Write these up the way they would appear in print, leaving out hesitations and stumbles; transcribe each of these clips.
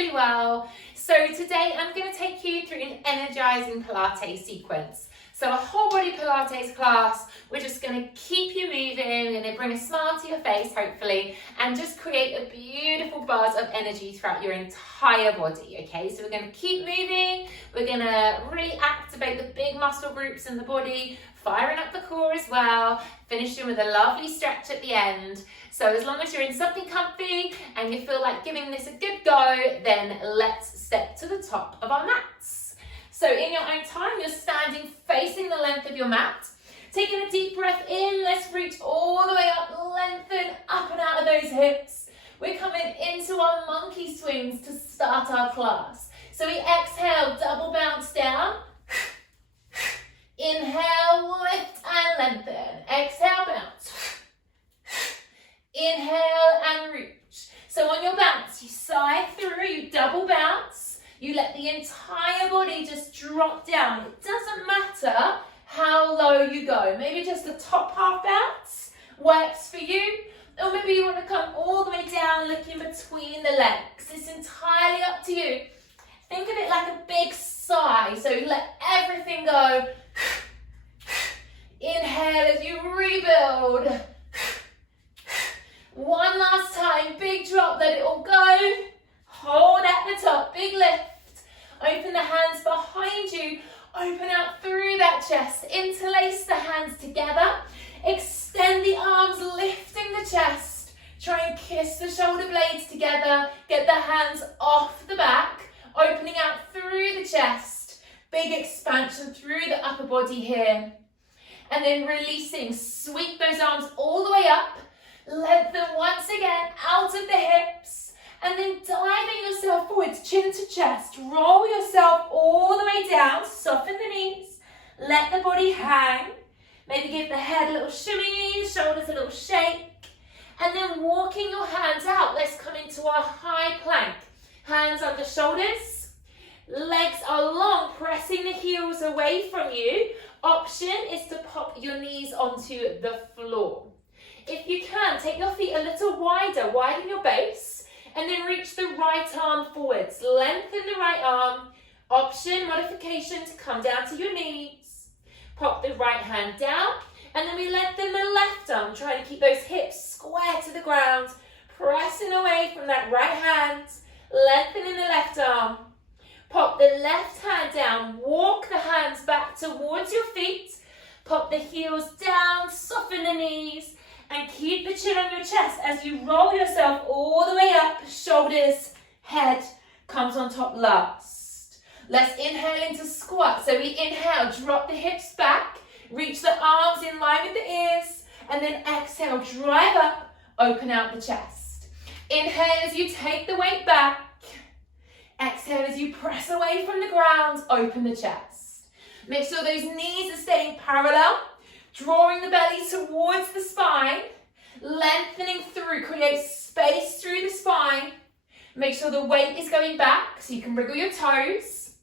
really well. So today I'm going to take you through an Energizing Pilates sequence. So a whole body Pilates class. We're just going to keep you moving. We're going to bring a smile to your face, hopefully, and just create a beautiful buzz of energy throughout your entire body, okay? So we're going to keep moving. We're going to really activate the big muscle groups in the body, firing up the core as well, finishing with a lovely stretch at the end. So as long as you're in something comfy and you feel like giving this a good go, then let's step to the top of our mats. So in your own time, you're standing facing the length of your mat. Taking a deep breath in, let's reach all the way up, lengthen up and out of those hips. We're coming into our monkey swings to start our class. So we exhale, double bounce down. Inhale, lift and lengthen. Exhale, bounce. Inhale and reach. So on your bounce, you side through, you double bounce. You let the entire body just drop down. It doesn't matter how low you go. Maybe just the top half bounce works for you. Or maybe you want to come all the way down, looking between the legs. It's entirely up to you. Think of it like a big sigh. So let everything go. Inhale as you rebuild. One last time, big drop, let it all go. Hold at the top, big lift. Open the hands behind you. Open out through that chest. Interlace the hands together. Extend the arms, lifting the chest. Try and kiss the shoulder blades together. Get the hands off the back. Opening out through the chest. Big expansion through the upper body here. And then releasing. Sweep those arms all the way up. Lengthen once again out of the hips. And then diving yourself forwards, chin to chest. Roll yourself all the way down. Soften the knees. Let the body hang. Maybe give the head a little shimmy, shoulders a little shake. And then walking your hands out. Let's come into our high plank. Hands under shoulders. Legs are long, pressing the heels away from you. Option is to pop your knees onto the floor. If you can, take your feet a little wider, widen your base, and then reach the right arm forwards. Lengthen the right arm. Option, modification to come down to your knees. Pop the right hand down, and then we lengthen the left arm. Try to keep those hips square to the ground, pressing away from that right hand, lengthening the left arm. Pop the left hand down, walk the hands back towards your feet, pop the heels down, soften the knees, and keep the chin on your chest as you roll yourself all the way up, shoulders, head comes on top last. Let's inhale into squat. So we inhale, drop the hips back, reach the arms in line with the ears, and then exhale, drive up, open out the chest. Inhale as you take the weight back. Exhale as you press away from the ground, open the chest. Make sure those knees are staying parallel. Drawing the belly towards the spine, lengthening through, create space through the spine. Make sure the weight is going back so you can wriggle your toes.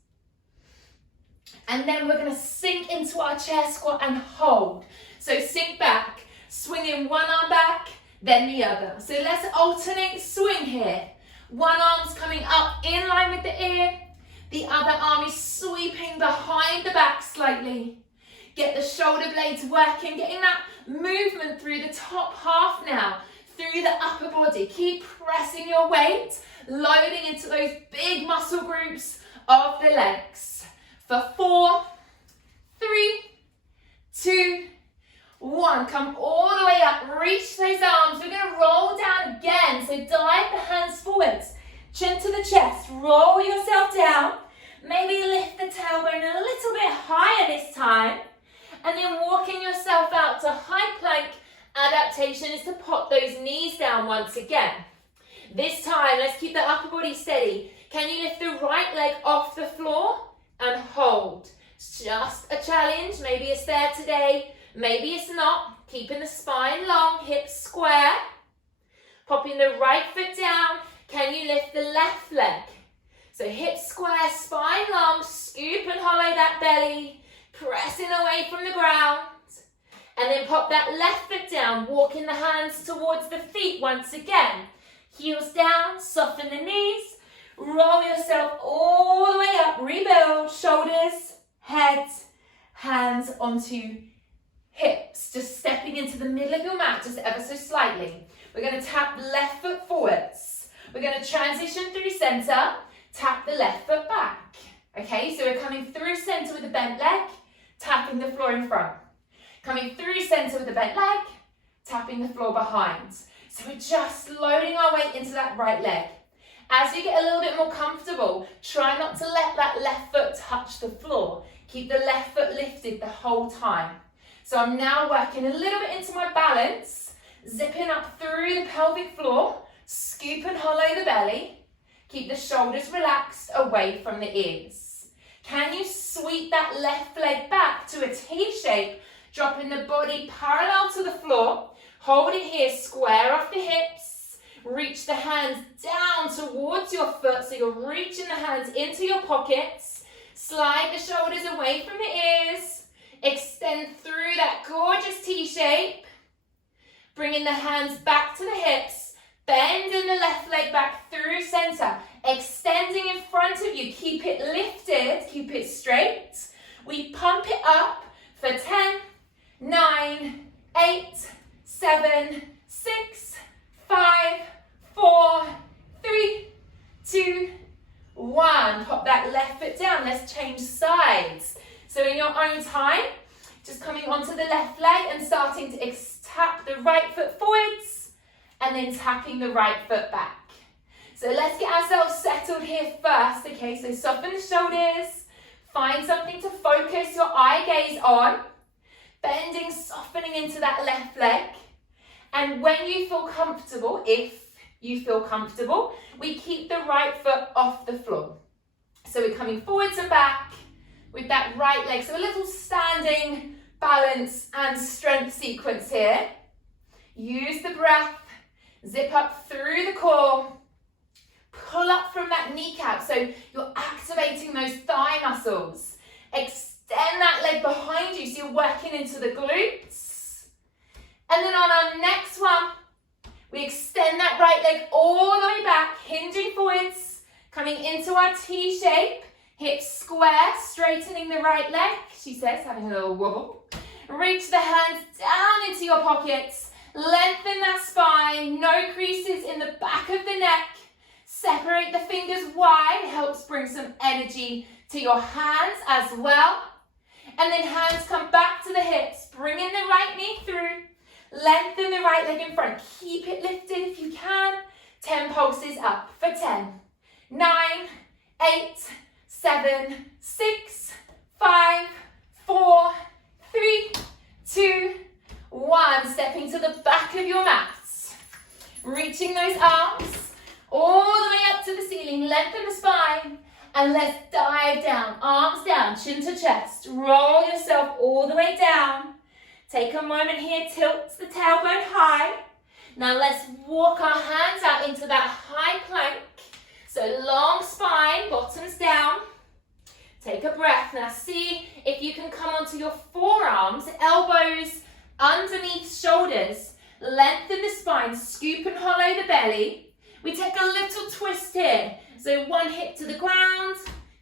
And then we're going to sink into our chair squat and hold. So sink back, swinging one arm back, then the other. So let's alternate swing here. One arm's coming up in line with the ear. The other arm is sweeping behind the back slightly. Get the shoulder blades working, getting that movement through the top half now, through the upper body. Keep pressing your weight, loading into those big muscle groups of the legs. For 4, 3, 2, 1. Come all the way up, reach those arms. We're going to roll down again, so dive the hands forwards, chin to the chest, roll yourself down. Maybe lift the tailbone a little bit higher this time. And then walking yourself out to high plank. Adaptation is to pop those knees down once again. This time, let's keep the upper body steady. Can you lift the right leg off the floor and hold? It's just a challenge. Maybe it's there today, maybe it's not. Keeping the spine long, hips square. Popping the right foot down. Can you lift the left leg? So hips square, spine long, scoop and hollow that belly. Pressing away from the ground. And then pop that left foot down, walking the hands towards the feet once again. Heels down, soften the knees, Roll yourself all the way up, rebuild, shoulders, head, hands onto hips, just stepping into the middle of your mat, just ever so slightly. We're going to tap left foot forwards. We're going to transition through center, tap the left foot back. Okay, so we're coming through center with a bent leg, tapping the floor in front. Coming through center with a bent leg, tapping the floor behind. So we're just loading our weight into that right leg. As you get a little bit more comfortable, try not to let that left foot touch the floor. Keep the left foot lifted the whole time. So I'm now working a little bit into my balance, zipping up through the pelvic floor, scoop and hollow the belly. Keep the shoulders relaxed away from the ears. Can you sweep that left leg back to a T shape, dropping the body parallel to the floor? Hold it here, square off the hips. Reach the hands down towards your foot, so you're reaching the hands into your pockets. Slide the shoulders away from the ears. Extend through that gorgeous T shape. Bringing the hands back to the hips. Bending the left leg back through center. Extending in front of you. Keep it lifted. Keep it straight. We pump it up for 10, 9, 8, 7, 6, 5, 4, 3, 2, 1. Pop that left foot down. Let's change sides. So in your own time, just coming onto the left leg and starting to tap the right foot forwards and then tapping the right foot back. So let's get ourselves settled here first. Okay, so soften the shoulders. Find something to focus your eye gaze on. Bending, softening into that left leg. And when you feel comfortable, if you feel comfortable, we keep the right foot off the floor. So we're coming forwards and back with that right leg. So a little standing balance and strength sequence here. Use the breath. Zip up through the core. Pull up from that kneecap. So you're activating those thigh muscles. Extend that leg behind you so you're working into the glutes. And then on our next one, we extend that right leg all the way back, hinging forwards, coming into our T shape. Hips square, straightening the right leg, she says, having a little wobble. Reach the hands down into your pockets. Lengthen that spine, no creases in the back of the neck. Separate the fingers wide, helps bring some energy to your hands as well. And then hands come back to the hips, bring in the right knee through. Lengthen the right leg in front. Keep it lifted if you can. 10 pulses up for 10, 9, 8, 7, 6, 5, 4, 3, 2, 1. Stepping to the back of your mats. Reaching those arms all the way up to the ceiling. Lengthen the spine. And let's dive down. Arms down, chin to chest. Roll yourself all the way down. Take a moment here, tilt the tailbone high. Now let's walk our hands out into that high plank. So long spine, bottoms down. Take a breath. Now see if you can come onto your forearms, elbows underneath shoulders. Lengthen the spine, scoop and hollow the belly. We take a little twist here. So one hip to the ground,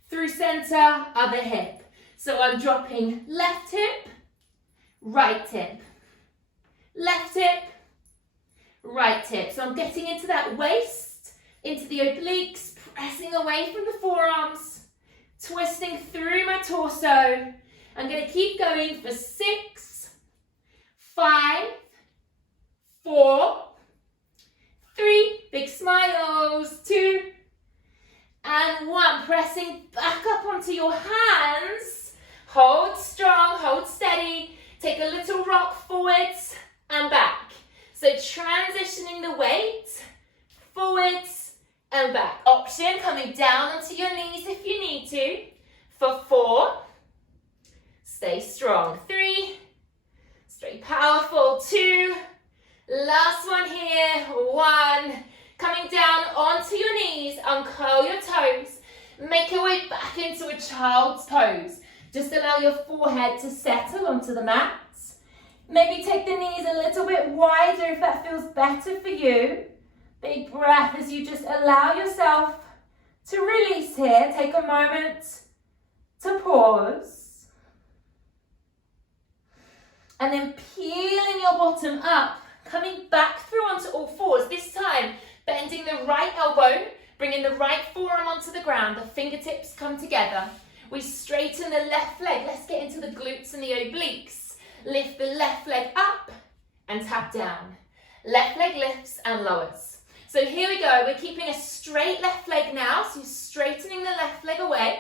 through center, other hip. So I'm dropping left hip, right hip, left hip, right hip. So I'm getting into that waist, into the obliques, pressing away from the forearms, twisting through my torso. I'm going to keep going for 6, 5, 4, 3, big smiles, 2, and 1. Pressing back up onto your hands. Hold strong, hold steady. Take a little rock forwards and back. So transitioning the weight, forwards and back. Option, coming down onto your knees if you need to. For 4, stay strong. 3, stay powerful. 2, last one here. 1, coming down onto your knees, uncurl your toes. Make your way back into a child's pose. Just allow your forehead to settle onto the mat. Maybe take the knees a little bit wider if that feels better for you. Big breath as you just allow yourself to release here, take a moment to pause. And then peeling your bottom up, coming back through onto all fours. This time, bending the right elbow, bringing the right forearm onto the ground. The fingertips come together. We straighten the left leg. Let's get into the glutes and the obliques. Lift the left leg up and tap down. Left leg lifts and lowers. So here we go. We're keeping a straight left leg now. So you're straightening the left leg away.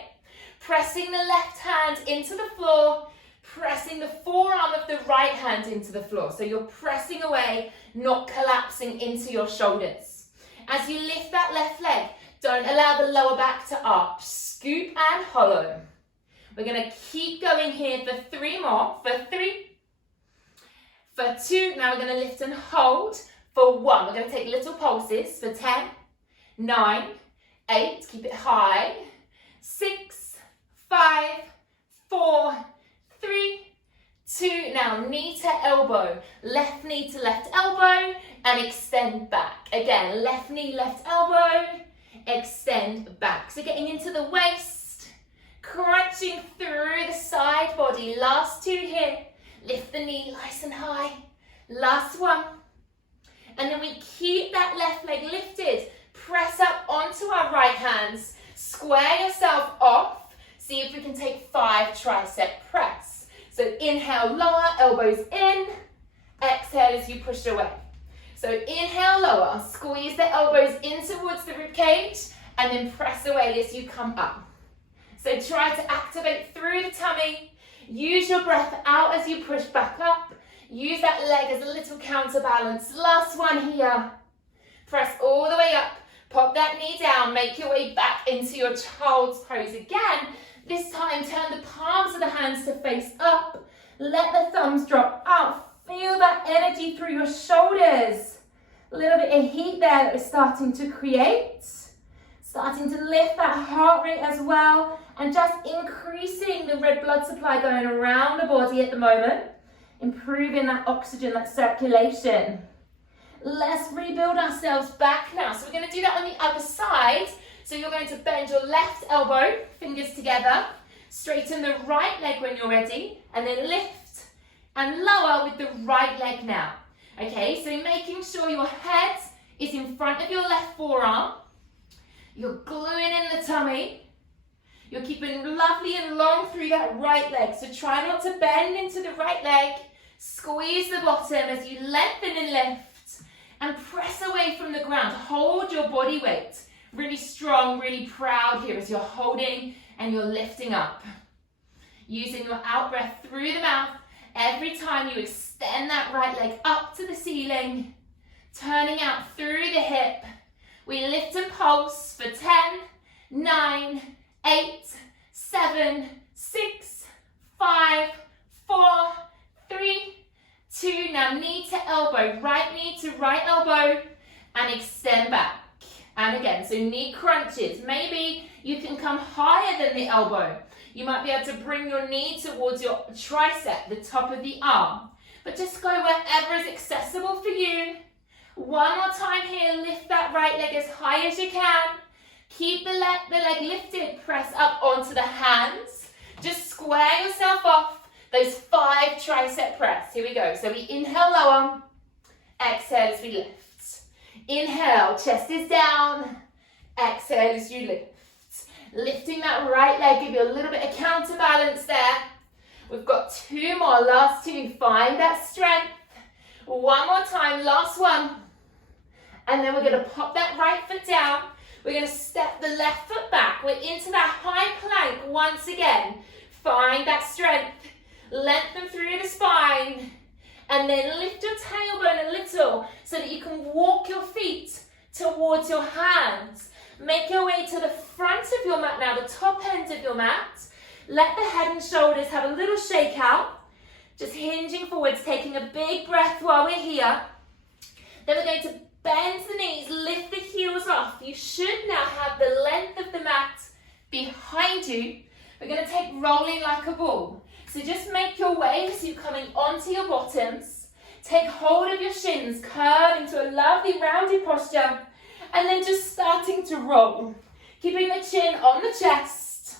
Pressing the left hand into the floor. Pressing the forearm of the right hand into the floor. So you're pressing away, not collapsing into your shoulders. As you lift that left leg, don't allow the lower back to arch. Scoop and hollow. We're going to keep going here for 3 more. For 3. For 2. Now we're going to lift and hold. For 1. We're going to take little pulses. For 10, 9, 8. Keep it high. 6, 5, 4, 3, 2. Now knee to elbow. Left knee to left elbow. And extend back. Again, left knee, left elbow. Extend back. So getting into the waist. Crunching through the side body. Last 2 here. Lift the knee nice and high. Last 1. And then we keep that left leg lifted. Press up onto our right hands. Square yourself off. See if we can take 5 tricep press. So inhale, lower, elbows in. Exhale as you push away. So inhale, lower. Squeeze the elbows in towards the rib cage. And then press away as you come up. So try to activate through the tummy. Use your breath out as you push back up. Use that leg as a little counterbalance. Last 1 here. Press all the way up. Pop that knee down. Make your way back into your child's pose again. This time, turn the palms of the hands to face up. Let the thumbs drop out. Feel that energy through your shoulders. A little bit of heat there that we're starting to create. Starting to lift that heart rate as well. And just increasing the red blood supply going around the body at the moment. Improving that oxygen, that circulation. Let's rebuild ourselves back now. So we're going to do that on the other side. So you're going to bend your left elbow, fingers together. Straighten the right leg when you're ready. And then lift and lower with the right leg now. Okay, so making sure your head is in front of your left forearm. You're gluing in the tummy. You're keeping lovely and long through that right leg. So try not to bend into the right leg. Squeeze the bottom as you lengthen and lift. And press away from the ground. Hold your body weight. Really strong, really proud here as you're holding and you're lifting up. Using your out breath through the mouth. Every time you extend that right leg up to the ceiling. Turning out through the hip. We lift and pulse for 10, 9, 8, 7, 6, 5, 4, 3, 2. Now knee to elbow, right knee to right elbow, and extend back. And again, so knee crunches. Maybe you can come higher than the elbow. You might be able to bring your knee towards your tricep, the top of the arm. But just go wherever is accessible for you. 1 more time here, lift that right leg as high as you can. Keep the leg lifted, press up onto the hands. Just square yourself off. Those 5 tricep press. Here we go. So we inhale lower. Exhale as we lift. Inhale, chest is down. Exhale as you lift. Lifting that right leg, give you a little bit of counterbalance there. We've got 2 more, last 2. Find that strength. 1 more time, last 1. And then we're going to pop that right foot down. We're going to step the left foot back. We're into that high plank once again. Find that strength. Lengthen through the spine. And then lift your tailbone a little so that you can walk your feet towards your hands. Make your way to the front of your mat now, the top end of your mat. Let the head and shoulders have a little shake out. Just hinging forwards, taking a big breath while we're here. Then we're going to bend the knees, lift the heels off. You should now have the length of the mat behind you. We're going to take rolling like a ball. So just make your way so you're coming onto your bottoms. Take hold of your shins, curve into a lovely rounded posture. And then just starting to roll. keeping the chin on the chest.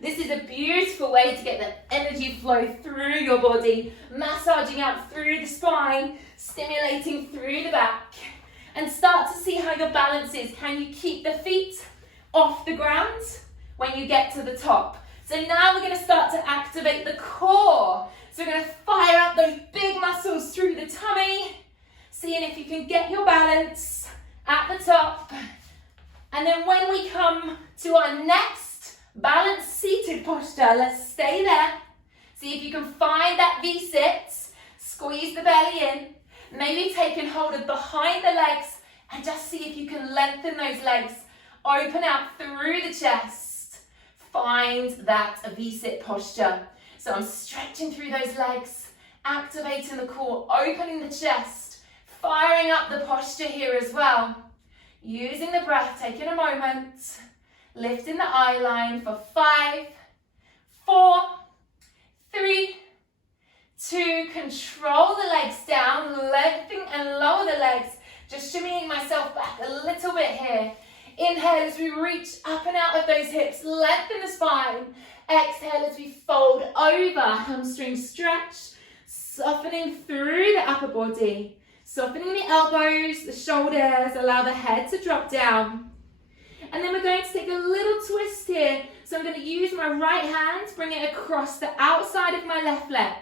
This is a beautiful way to get the energy flow through your body, massaging out through the spine, stimulating through the back. And start to see how your balance is. Can you keep the feet off the ground when you get to the top? So now we're going to start to activate the core. So we're going to fire up those big muscles through the tummy, seeing if you can get your balance at the top. And then when we come to our next balanced seated posture, let's stay there. See if you can find that V-sit. Squeeze the belly in. Maybe taking hold of behind the legs and just see if you can lengthen those legs. Open out through the chest. Find that V-sit posture. So I'm stretching through those legs, activating the core, opening the chest, firing up the posture here as well. Using the breath, taking a moment, lifting the eye line for 5, 4, 3, 2, control the legs down, lengthen and lower the legs, just shimmying myself back a little bit here. Inhale as we reach up and out of those hips, lengthen the spine. Exhale as we fold over, hamstring stretch, softening through the upper body, softening the elbows, the shoulders, allow the head to drop down. And then we're going to take a little twist here. So I'm going to use my right hand, bring it across the outside of my left leg.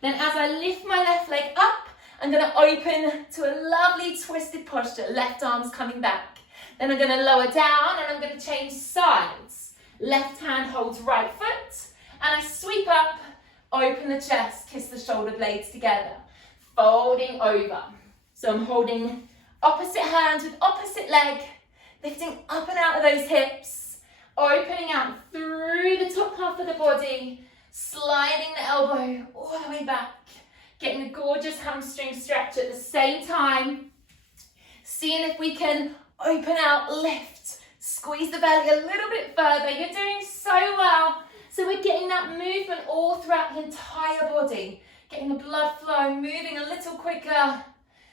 Then as I lift my left leg up, I'm going to open to a lovely twisted posture. Left arm's coming back. Then I'm going to lower down and I'm going to change sides. Left hand holds right foot. And I sweep up, open the chest, kiss the shoulder blades together. Folding over. So I'm holding opposite hand with opposite leg. Lifting up and out of those hips. Opening out through the top half of the body. Sliding the elbow all the way back, getting a gorgeous hamstring stretch at the same time. Seeing if we can open out, lift, squeeze the belly a little bit further. You're doing so well. So we're getting that movement all throughout the entire body, getting the blood flow, moving a little quicker.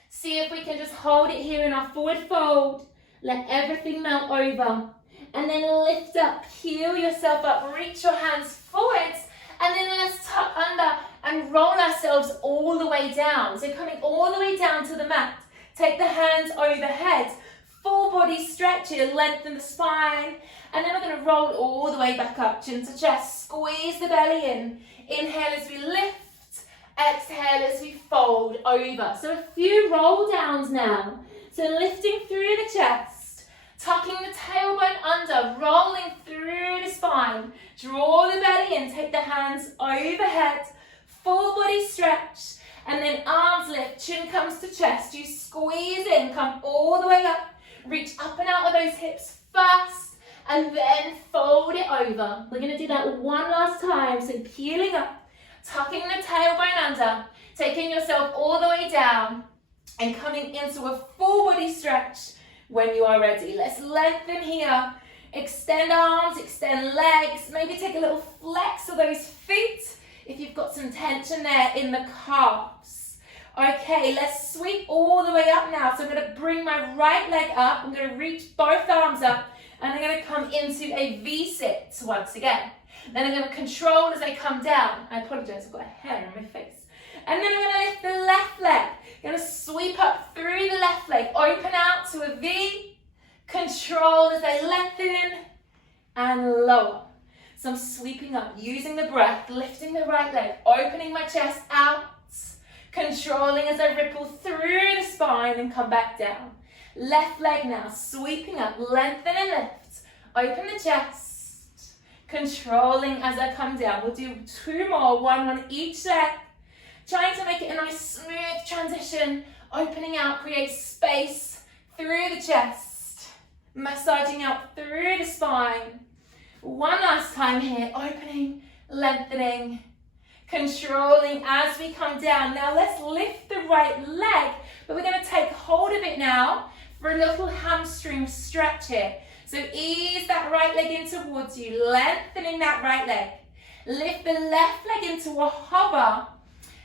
See if we can just hold it here in our forward fold. Let everything melt over. And then lift up, heel yourself up, reach your hands forwards. And then let's tuck under and roll ourselves all the way down. So coming all the way down to the mat. Take the hands overhead. Full body stretch here, lengthen the spine. And then we're going to roll all the way back up, chin to chest. Squeeze the belly in. Inhale as we lift. Exhale as we fold over. So a few roll downs now. So lifting through the chest. Tucking the tailbone under, rolling through the spine. Draw the belly in, take the hands overhead. Full body stretch. And then arms lift, chin comes to chest. You squeeze in, come all the way up. Reach up and out of those hips first. And then fold it over. We're going to do that one last time. So peeling up, tucking the tailbone under. Taking yourself all the way down. And coming into a full body stretch. When you are ready, let's lengthen here. Extend arms, extend legs. Maybe take a little flex of those feet if you've got some tension there in the calves. Okay, let's sweep all the way up now. So I'm going to bring my right leg up. I'm going to reach both arms up and I'm going to come into a V-sit once again. Then I'm going to control as I come down. I apologize, I've got a hair on my face. And then I'm going to lift the left leg. Going to sweep up through the left leg. Open out to a V. Control as I lengthen and lower. So I'm sweeping up, using the breath, lifting the right leg, opening my chest out. Controlling as I ripple through the spine and come back down. Left leg now, sweeping up, lengthen and lift. Open the chest. Controlling as I come down. We'll do 2 more, one on each leg. Trying to make it a nice smooth transition. Opening out, create space through the chest. Massaging out through the spine. One last time here. Opening, lengthening, controlling as we come down. Now let's lift the right leg. But we're going to take hold of it now for a little hamstring stretch here. So ease that right leg in towards you. Lengthening that right leg. Lift the left leg into a hover.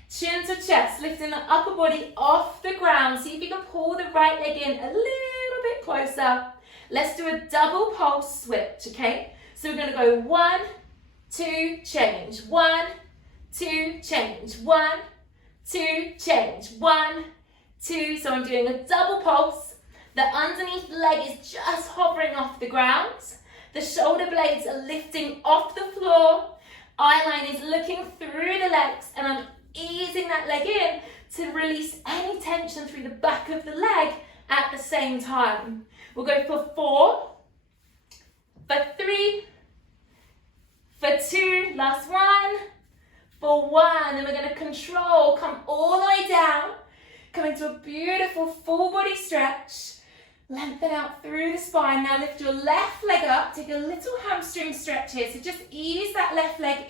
Chin to chest, lifting the upper body off the ground. See if you can pull the right leg in a little bit closer. Let's do a double pulse switch, okay? So we're going to go 1, 2, change, 1, 2, change, 1, 2, change, 1, 2. So I'm doing a double pulse. The underneath leg is just hovering off the ground. The shoulder blades are lifting off the floor. Eye line is looking through the legs, and I'm easing that leg in to release any tension through the back of the leg at the same time. We'll go for 4, for 3, for 2, last one, for 1. Then we're going to control, come all the way down, come into a beautiful full body stretch. Lengthen out through the spine. Now lift your left leg up. Take a little hamstring stretch here. So just ease that left leg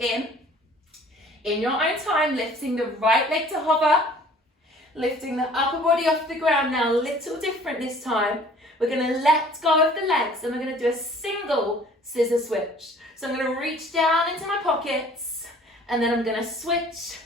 in your own time, lifting the right leg to hover, lifting the upper body off the ground. Now a little different this time. We're going to let go of the legs and we're going to do a single scissor switch. So I'm going to reach down into my pockets and then I'm going to switch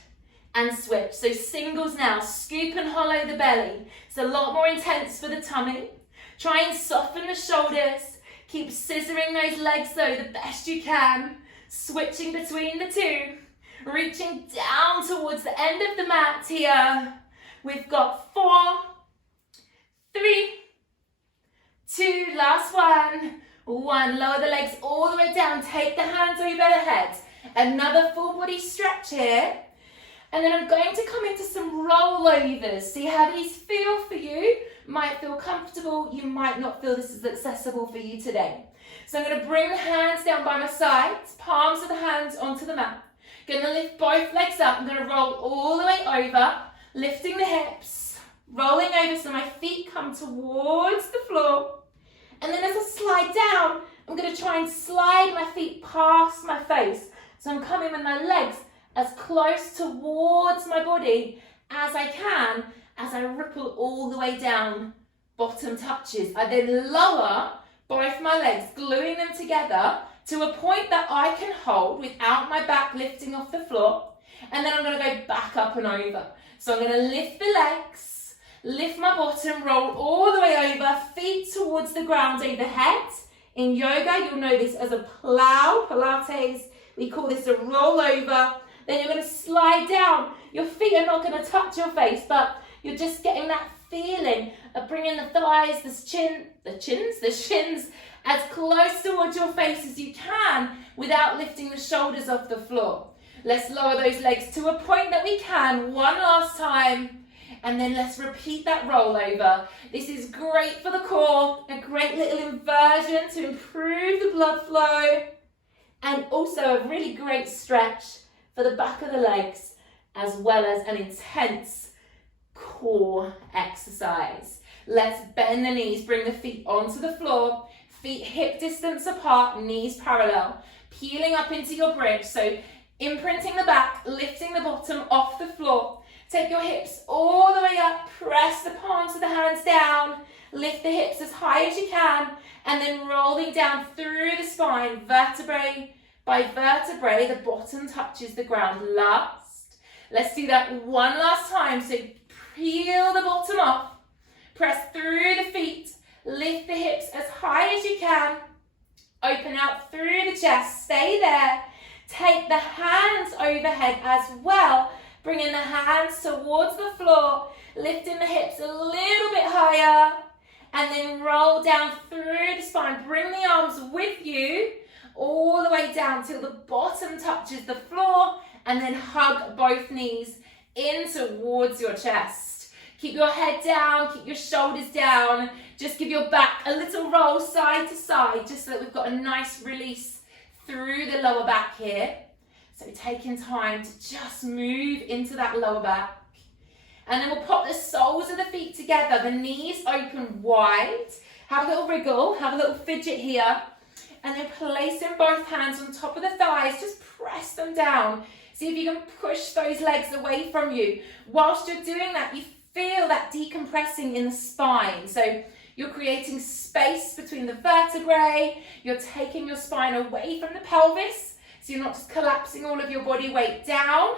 and switch. So singles now, scoop and hollow the belly. It's a lot more intense for the tummy. Try and soften the shoulders. Keep scissoring those legs though the best you can. Switching between the two. Reaching down towards the end of the mat here. We've got 4, 3, 2, last one. 1, lower the legs all the way down. Take the hands over the head. Another full body stretch here. And then I'm going to come into some rollovers. See how these feel for you. Might feel comfortable, you might not feel this is accessible for you today. So I'm going to bring the hands down by my sides, palms of the hands onto the mat. Going to lift both legs up. I'm going to roll all the way over, lifting the hips, rolling over so my feet come towards the floor. And then as I slide down, I'm going to try and slide my feet past my face. So I'm coming with my legs as close towards my body as I can, as I ripple all the way down, bottom touches. I then lower both my legs, gluing them together to a point that I can hold without my back lifting off the floor. And then I'm going to go back up and over. So I'm going to lift the legs, lift my bottom, roll all the way over, feet towards the ground overhead. In yoga, you'll know this as a plow, Pilates. We call this a rollover. Then you're going to slide down. Your feet are not going to touch your face, but you're just getting that feeling of bringing the thighs, the shins as close towards your face as you can without lifting the shoulders off the floor. Let's lower those legs to a point that we can. One last time. And then let's repeat that rollover. This is great for the core, a great little inversion to improve the blood flow, and also a really great stretch for the back of the legs, as well as an intense core exercise. Let's bend the knees, bring the feet onto the floor, feet hip distance apart, knees parallel, peeling up into your bridge. So imprinting the back, lifting the bottom off the floor. Take your hips all the way up, press the palms of the hands down, lift the hips as high as you can, and then rolling down through the spine, vertebrae by vertebrae, the bottom touches the ground last. Let's do that one last time. So peel the bottom off, press through the feet, lift the hips as high as you can, open out through the chest, stay there. Take the hands overhead as well, bringing the hands towards the floor, lifting the hips a little bit higher, and then roll down through the spine. Bring the arms with you all the way down till the bottom touches the floor, and then hug both knees in towards your chest. Keep your head down, keep your shoulders down. Just give your back a little roll side to side, just so that we've got a nice release through the lower back here. So taking time to just move into that lower back. And then we'll pop the soles of the feet together, the knees open wide. Have a little wriggle, have a little fidget here. And then placing both hands on top of the thighs, just press them down. See if you can push those legs away from you. Whilst you're doing that, you feel that decompressing in the spine. So you're creating space between the vertebrae. You're taking your spine away from the pelvis. So you're not just collapsing all of your body weight down.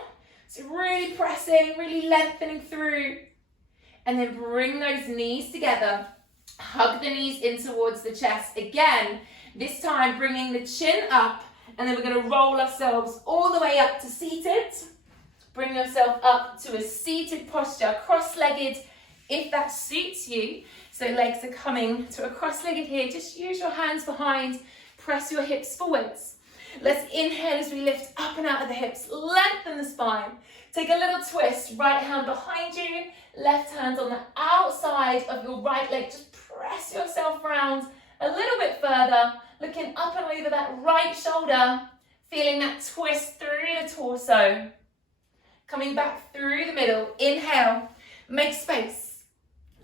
So really pressing, really lengthening through. And then bring those knees together. Hug the knees in towards the chest. Again, this time bringing the chin up, and then we're going to roll ourselves all the way up to seated. Bring yourself up to a seated posture, cross-legged if that suits you. So legs are coming to a cross-legged here. Just use your hands behind, press your hips forwards. Let's inhale as we lift up and out of the hips, lengthen the spine. Take a little twist, right hand behind you, left hand on the outside of your right leg. Just press yourself round a little bit further, looking up and over that right shoulder, feeling that twist through the torso. Coming back through the middle, inhale, make space,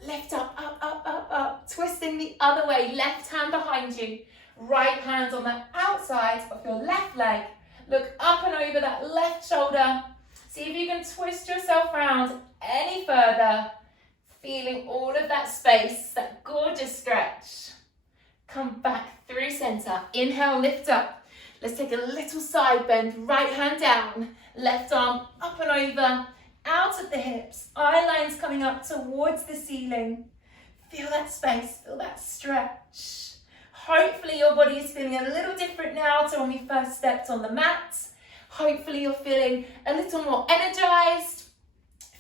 lift up, up, up, up, up, twisting the other way, left hand behind you, right hand on the outside of your left leg, look up and over that left shoulder, see if you can twist yourself around any further, feeling all of that space, that gorgeous stretch. Come back through center, inhale, lift up. Let's take a little side bend, right hand down, left arm up and over, out of the hips, eye lines coming up towards the ceiling. Feel that space, feel that stretch. Hopefully your body is feeling a little different now to when we first stepped on the mat. Hopefully you're feeling a little more energized.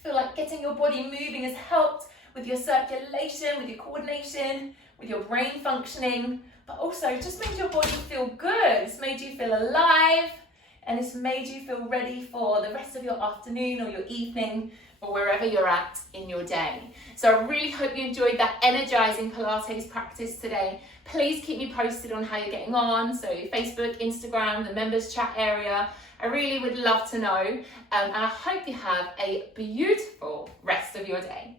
Feel like getting your body moving has helped with your circulation, with your coordination, with your brain functioning, but also just made your body feel good. It's made you feel alive, and it's made you feel ready for the rest of your afternoon or your evening or wherever you're at in your day. So I really hope you enjoyed that energizing Pilates practice today. Please keep me posted on how you're getting on. So Facebook, Instagram, the members chat area. I really would love to know. And I hope you have a beautiful rest of your day.